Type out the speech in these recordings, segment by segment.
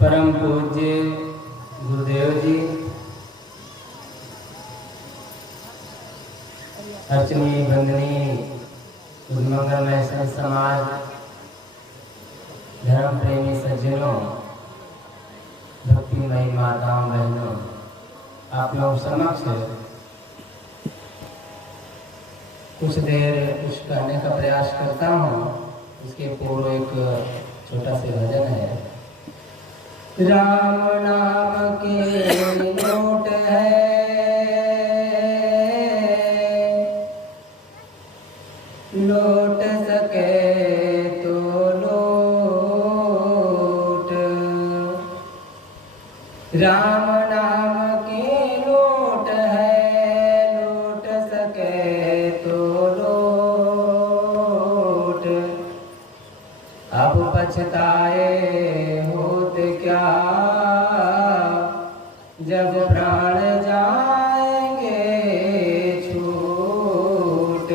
परम पूज्य गुरुदेव जी, अर्चनीय वंदनीय उन्मंगलमय संत समाज, धर्म प्रेमी सज्जनों, भक्तिमयी माताओं बहनों, आप लोग समक्ष कुछ देर कुछ कहने का प्रयास करता हूँ। इसके पूर्व एक छोटा सा भजन है। राम नाम के नोट है, लौट सके तो लौट। राम नाम की लौट है, लौट सके तो लौट। अब पछताए होते क्या, जब प्राण जाएंगे छूट,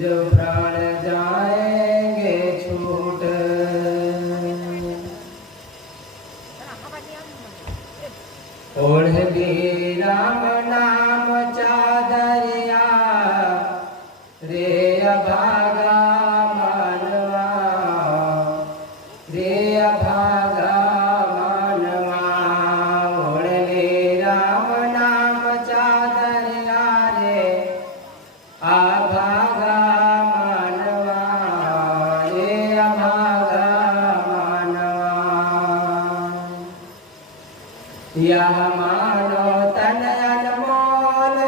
जब प्राण जाएंगे छूट। ओढ़ भी राम नाम चादरिया, रे अभागा मानवा, रे अभागा मानवा। ओढ़ ले राम नाम चादरिया, रे अभागा मानवा, रे अभागा मानवा। यह मानो तन अनमोल,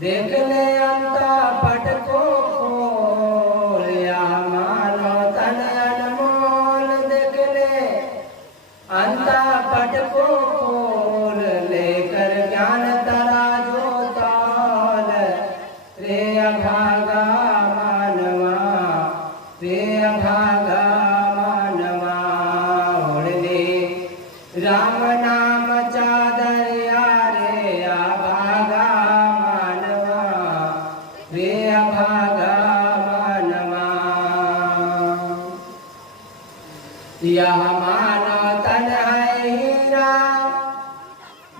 देख ले अंता पट को खोल। यह मानो तन अनमोल, देख ले अंता पट को खोल। लेकर ज्ञान तराजो तौल, रे अभागा मानवा, रे अभागा मानवा। ओढ़ ले राम नाम चादरिया, रे अभागा मानवा, रे अभागा मानवा। यह मानव तन है हीरा,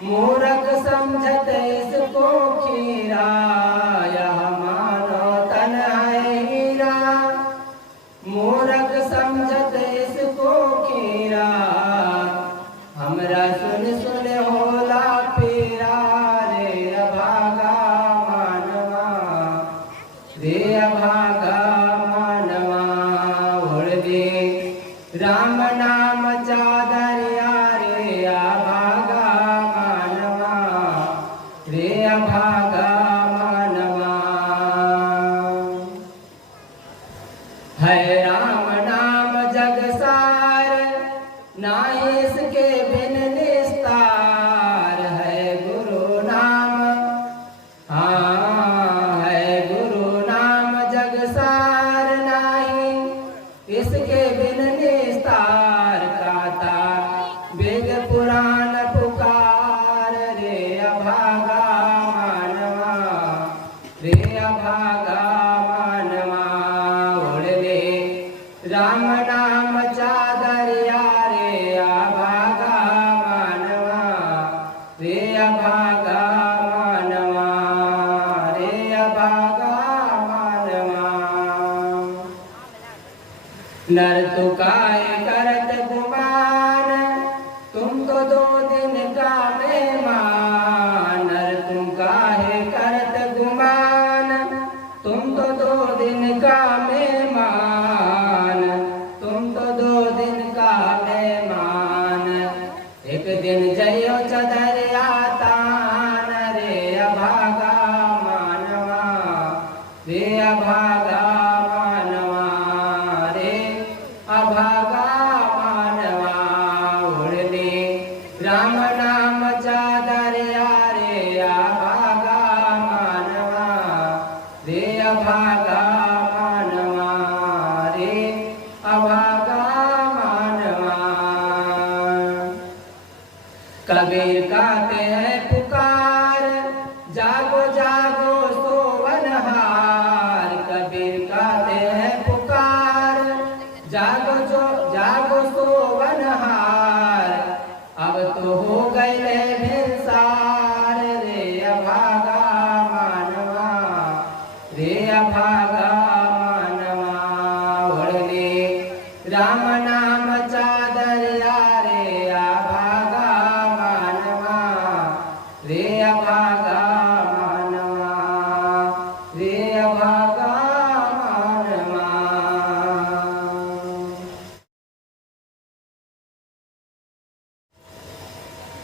मूर्ख समझत इसको खीरा। यह मानव तन है हीरा, मूर्ख समझत इसको खीरा। हमरा सुन सुन होला पीरा, रे अभागा मानवा, रे अभागा मानवा। ओढ़ ले राम नाम चादरिया, रे अभागा मानवा, रे अभागा मानवा। है राम नाम जग सार, नाहि इसके बिन निस्तार। है गुरु नाम, हाँ है गुरु नाम जग सार, नाहि इसके बिन निस्तार। गाता वेद पुराण पुकार, रे अभागा मानवा, रे अभागा मानवा। ओढ़ ले राम नाम चादरिया, रे अभागा मानवा, रे अभागा मानवा, रे अभागा मानवा। नर तो काय करत गुमान, तुम तो 2 दिन का मेहमान। नर तुम काहे करत गुमान, तुम तो 2 दिन का मेहमान। तुम तो 2 दिन का मेहमान। एक दिन जइयो चदरिया तान, रे अभागा मानवा, रे अभागा मानवा, रे अभागा मानवा। ओढ़ ले राम नाम चादरिया, रे अभागा मानवा, रे अभागा मानवा, रे अभागा मानवा। कबीर गाते हैं पुकार, जागो जागो सोवनहार। कबीर गाते हैं पुकार, जागो जागो सोवनहार, अब तो हो गए भिनसार। रे अभागा मानवा, रे अभागा मानवा, ओढ़ले राम नाम चादरिया। रे अभागा मानवा, रे अभागा मानवा, रे अभागा मानवा।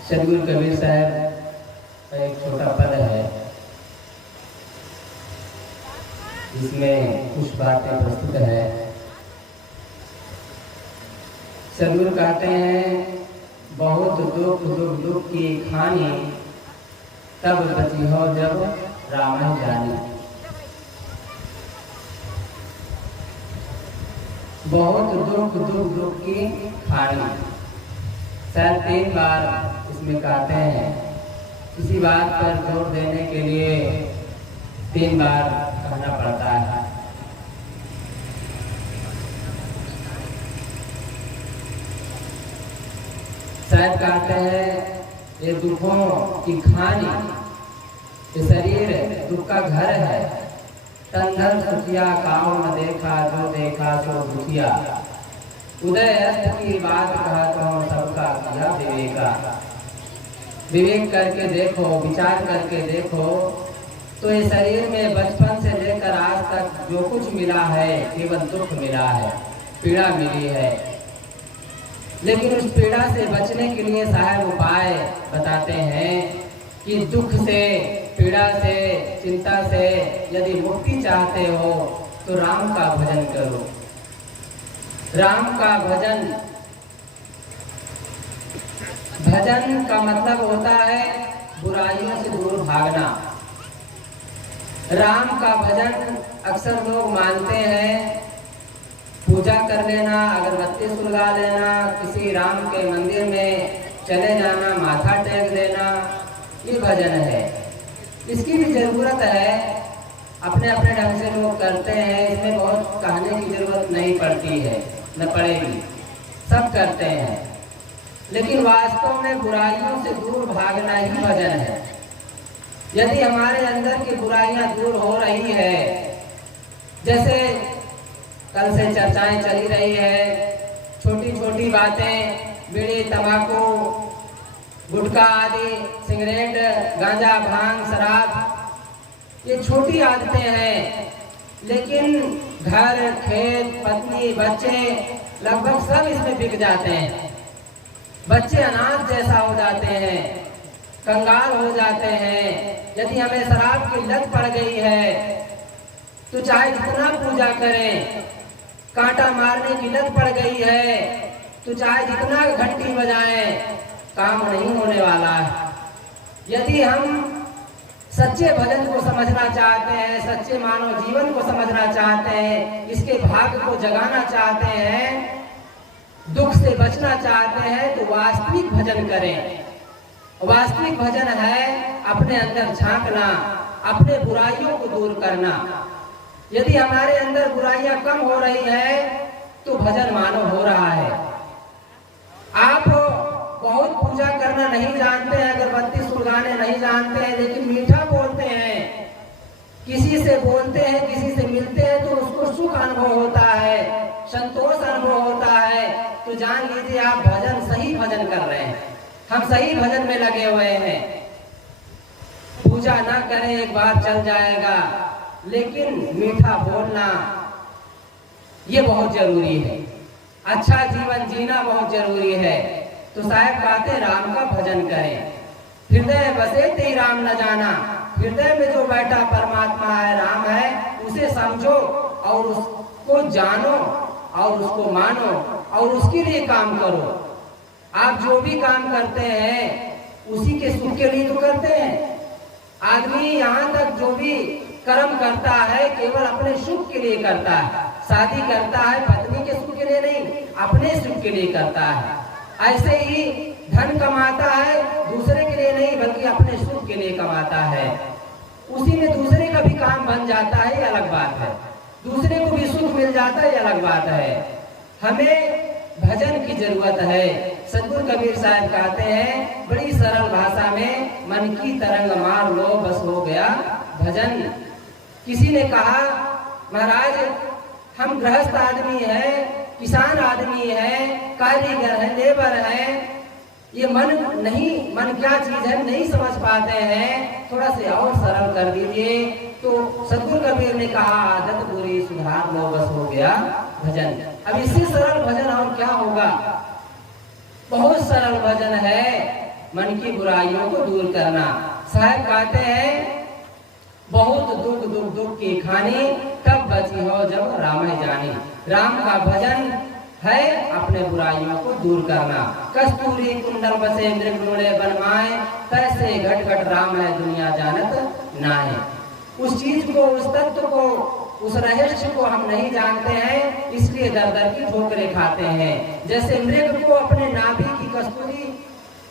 सदगुरु कबीर साहब का एक छोटा पद है, इसमें कुछ बातें प्रस्तुत है। सदगुरु कहते हैं, बहुत दुख दुख दुख की खानी, तब बची हो जब राम जानी। बहुत दुख दुख दुख की खानी, शायद 3 बार इसमें कहते हैं। किसी बात पर जोर देने के लिए 3 बार कहना पड़ता है। शायद कहते हैं, ये दुखों की खानी, ये शरीर दुख का घर है। तन धन सुखिया, काम न देखा, जो देखा सो दुखिया। उदय अस्त की बात कहता हूँ, सबका किया विवेका। विवेक करके देखो, विचार करके देखो, तो ये शरीर में बचपन से लेकर आज तक जो कुछ मिला है केवल दुख मिला है, पीड़ा मिली है। लेकिन उस पीड़ा से बचने के लिए साहब उपाय बताते हैं कि दुख से, पीड़ा से, चिंता से यदि मुक्ति चाहते हो तो राम का भजन करो। राम का भजन, भजन का मतलब होता है बुराइयों से दूर भागना। राम का भजन अक्सर लोग मानते हैं पूजा कर लेना, अगरबत्ती सुलगा लेना, किसी राम के मंदिर में चले जाना, माथा टेक देना, ये भजन है। इसकी भी जरूरत है, अपने अपने ढंग से लोग करते हैं, इसमें बहुत कहने की जरूरत नहीं पड़ती है, न पड़ेगी, सब करते हैं। लेकिन वास्तव में बुराइयों से दूर भागना ही भजन है। यदि हमारे अंदर की बुराइयां दूर हो रही है, जैसे कल से चर्चाएं चली रही है, छोटी छोटी बातें, बीड़ी, तंबाकू, गुटखा आदि, सिगरेट, गांजा, भांग, शराब, ये छोटी आदतें हैं। लेकिन घर, खेत, पत्नी, बच्चे लगभग सब इसमें बिक जाते हैं। बच्चे अनाथ जैसा हो जाते हैं, कंगाल हो जाते हैं। यदि हमें शराब की लत पड़ गई है तो चाहे जितना पूजा करें, कांटा मारने की लत पड़ गई है तो चाहे जितना घंटी बजाएं, काम नहीं होने वाला है। यदि हम सच्चे भजन को समझना चाहते हैं, सच्चे मानव जीवन को समझना चाहते हैं, इसके भाग को जगाना चाहते हैं, दुख से बचना चाहते हैं, तो वास्तविक भजन करें। वास्तविक भजन है अपने अंदर झांकना, अपने बुराइयों को दूर करना। यदि हमारे अंदर बुराइयां कम हो रही है तो भजन मानव हो रहा है। आप बहुत पूजा करना नहीं जानते हैं, अगरबत्ती सुलगाने नहीं जानते हैं, लेकिन मीठा बोलते हैं, किसी से बोलते हैं, किसी से मिलते हैं तो उसको सुख अनुभव होता है, संतोष अनुभव होता है, तो जान लीजिए आप भजन, सही भजन कर रहे हैं। हम सही भजन में लगे हुए हैं। पूजा ना करें, एक बार चल जाएगा, लेकिन मीठा बोलना ये बहुत जरूरी है। अच्छा जीवन जीना बहुत जरूरी है। तो साहब कहते राम का भजन करें। हृदय बसे ते राम न जाना, हृदय में जो बैठा परमात्मा है, राम है, उसे समझो और उसको जानो और उसको मानो और उसके लिए काम करो। आप जो भी काम करते हैं उसी के सुख के लिए तो करते हैं। आदमी यहाँ तक जो भी कर्म करता है केवल अपने सुख के लिए करता है। शादी करता है पत्नी के सुख के लिए नहीं, अपने सुख के लिए करता है। ऐसे ही धन कमाता है दूसरे के लिए नहीं, बल्कि अपने सुख के लिए कमाता है। उसी में दूसरे का भी काम बन जाता है, ये अलग बात है। दूसरे को भी सुख मिल जाता है, ये अलग बात है। हमें भजन की जरूरत है। सदगुरु कबीर साहब कहते हैं बड़ी सरल भाषा में, मन की तरंग मार लो बस हो गया भजन। किसी ने कहा महाराज हम गृहस्थ आदमी है, किसान आदमी है, कारीगर है, लेबर है, ये मन क्या चीज है नहीं समझ पाते हैं, थोड़ा से और सरल कर दीजिए। तो सदगुरु कबीर ने कहा आदत बुरी सुधार लो बस हो गया भजन। अब इससे सरल भजन और क्या होगा? बहुत सरल भजन है मन की बुराइयों को दूर करना। साहब कहते हैं बहुत दुख दुख दुख की खानी, तब बची हो जब राम जानी। राम का भजन है अपने बुराइयों को दूर करना। कस्तूरी कुंडल बसे मृगमुड़े बनमाए, कैसे घट घट राम है दुनिया जानत नाहे। उस चीज को, उस तत्व को, उस रहस्य को हम नहीं जानते हैं, इसलिए दर दर की ठोकरें खाते हैं। जैसे मृग को अपने नाभि की कस्तूरी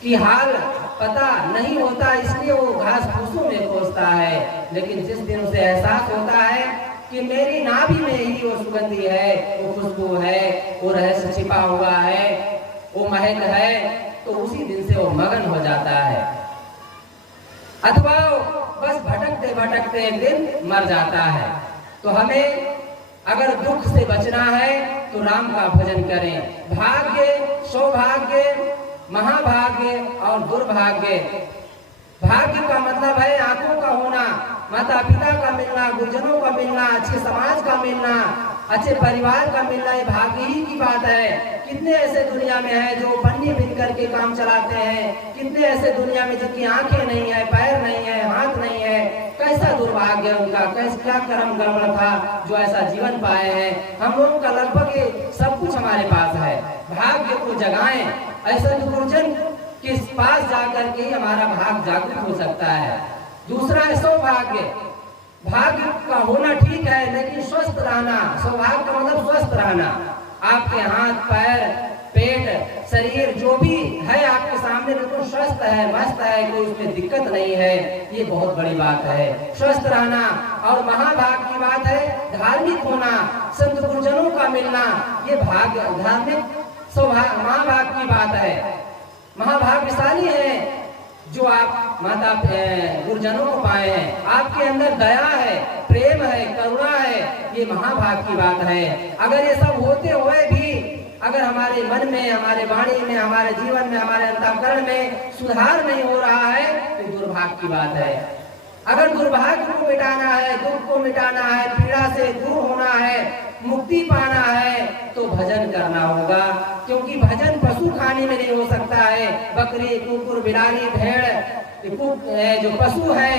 की हाल पता नहीं होता, इसलिए वो घास फूसों में खोजता है। लेकिन जिस दिन उसे एहसास होता है कि मेरी नाभि में ही वो सुगंधी है, वो खुशबू है, वो रहस्य छिपा हुआ है, वो महक है, तो उसी दिन से वो मगन हो जाता है। अथवा बस भटकते भटकते एक दिन मर जाता है। तो हमें अगर दुख से बचना है तो राम का भजन करें। भाग्य, सौभाग्य, महाभाग्य और दुर्भाग्य। भाग्य का मतलब है आंखों का होना, माता पिता का मिलना, गुरुजनों का मिलना, अच्छे समाज का मिलना, अच्छे परिवार का मिलना, ये भाग्य ही की बात है। कितने ऐसे दुनिया में हैं जो पन्नी बिन करके काम चलाते हैं, कितने ऐसे दुनिया में जिनकी आंखें नहीं है, पैर नहीं है, हाथ नहीं है। कैसा दुर्भाग्य है उनका, कैसा क्या कर्म गड़बड़ था जो ऐसा जीवन पाए हैं। हम लोगों का लगभग सब कुछ हमारे पास है। भाग्य को जगाएं, ऐसा गुरुजन के पास जाकर के हमारा भाग्य जागृत हो सकता है। दूसरा है सौभाग्य। भाग्य का होना ठीक है, लेकिन स्वस्थ रहना। सौभाग्य का मतलब स्वस्थ रहना। आपके हाथ, पैर, पेट, शरीर जो भी है आपके सामने बिल्कुल स्वस्थ है, मस्त है, कोई उसमें दिक्कत नहीं है, ये बहुत बड़ी बात है, स्वस्थ रहना। और महाभाग्य की बात है धार्मिक होना, संत गुरुजनों का मिलना, ये भाग्य धार्मिक सौभाग्य महाभाग्य की बात है। महाभाग्यशाली है जो आप माता गुरुजनों को पाए हैं। आपके अंदर दया है, प्रेम है, करुणा है, ये महाभाग्य की बात है। अगर ये सब होते हुए भी अगर हमारे मन में, हमारे वाणी में, हमारे जीवन में, हमारे अंतःकरण में सुधार नहीं हो रहा है तो दुर्भाग्य की बात है। अगर दुर्भाग्य को मिटाना है, दुख को मिटाना है, पीड़ा से दूर होना है, मुक्ति पाना है तो भजन करना होगा। क्योंकि भजन पशु खाने में नहीं हो सकता है। बकरी, कुकुर, बिलाली, भेड़, जो पशु हैं,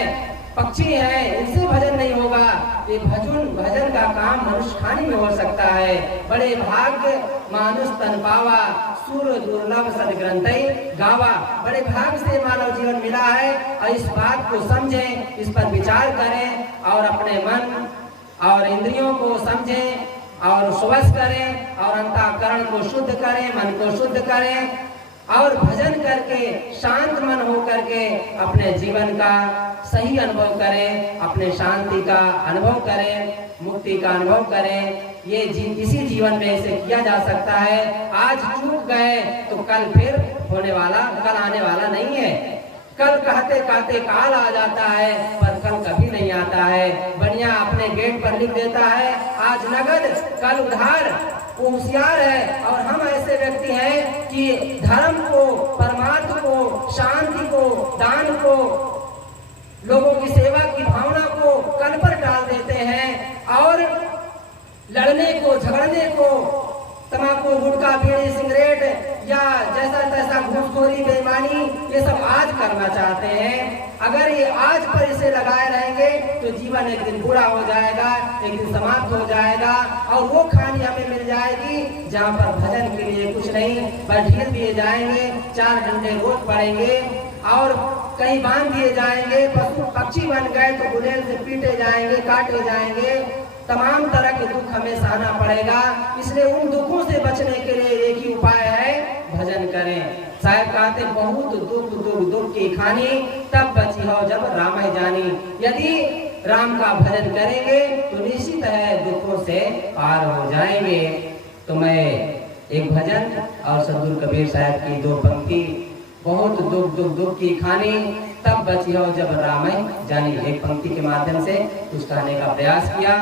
पक्षी हैं, इनसे भजन नहीं होगा। ये भजन का काम मनुष्य खाने में हो सकता है। बड़े भाग्य मानुष तन पावा, सुर दुर्लभ सदग्रंथि गावा। बड़े भाग्य से मानव जीवन मिला है और इस बात को समझें, इस पर विचार करें और अपने मन और इंद्रियों को समझें और स्वच्छ करें और अंतःकरण को शुद्ध करें, मन को शुद्ध करें और भजन करके शांत मन हो करके अपने जीवन का सही अनुभव करें, अपने शांति का अनुभव करें, मुक्ति का अनुभव करें। ये इसी जीवन में इसे किया जा सकता है। आज चूक गए तो कल फिर होने वाला, कल आने वाला नहीं है। कल कहते कहते काल आ जाता है, पर कल कभी नहीं आता है। बढ़िया अपने गेट पर लिख देता है आज नगद कल उधार। वो होशियार है और हम ऐसे व्यक्ति हैं कि धर्म को, परमार्थ को, शांति को, दान को, लोगों की सेवा की भावना को कल पर डाल देते हैं और लड़ने को, झगड़ने को, तम्बाकू, गुटखा, बीड़ी, सिगरेट या जैसा तैसा घूसखोरी, बेईमानी, ये सब आज करना चाहते हैं। अगर ये आज पर इसे लगाए रहेंगे तो जीवन एक दिन पूरा हो जाएगा, एक दिन समाप्त हो जाएगा और वो खानी हमें मिल जाएगी जहाँ पर भजन के लिए कुछ नहीं, बस ढील दिए जाएंगे, 4 घंटे रोज पढ़ेंगे और कहीं बांध दिए जाएंगे। पशु पक्षी बन गए तो गुलेल से पीटे जाएंगे, काटे जाएंगे। तमाम तरह के दुख हमें सहना पड़ेगा। इसलिए उन दुखों से बचने के लिए एक ही उपाय है, भजन करें। साहब कहते बहुत दुख दुख दुख की खानी, तब बची हो जब राम जानी। यदि राम का भजन करेंगे तो निश्चित है दुखों से पार हो जाएंगे। तो मैं एक भजन और सद्गुरु कबीर साहब की दो पंक्ति, बहुत दुख दुख दुख की खानी, तब बची हो जब राम जानी। एक पंक्ति के माध्यम से कुछ कहने का प्रयास किया।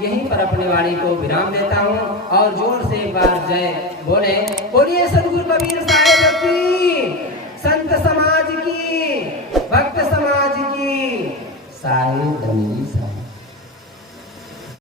यहीं पर अपनी वाणी को विराम देता हूँ और जोर से एक बार जय बोले। बोलिए सद्गुरु कबीर साहब की, संत समाज की, भक्त समाज की। साहिब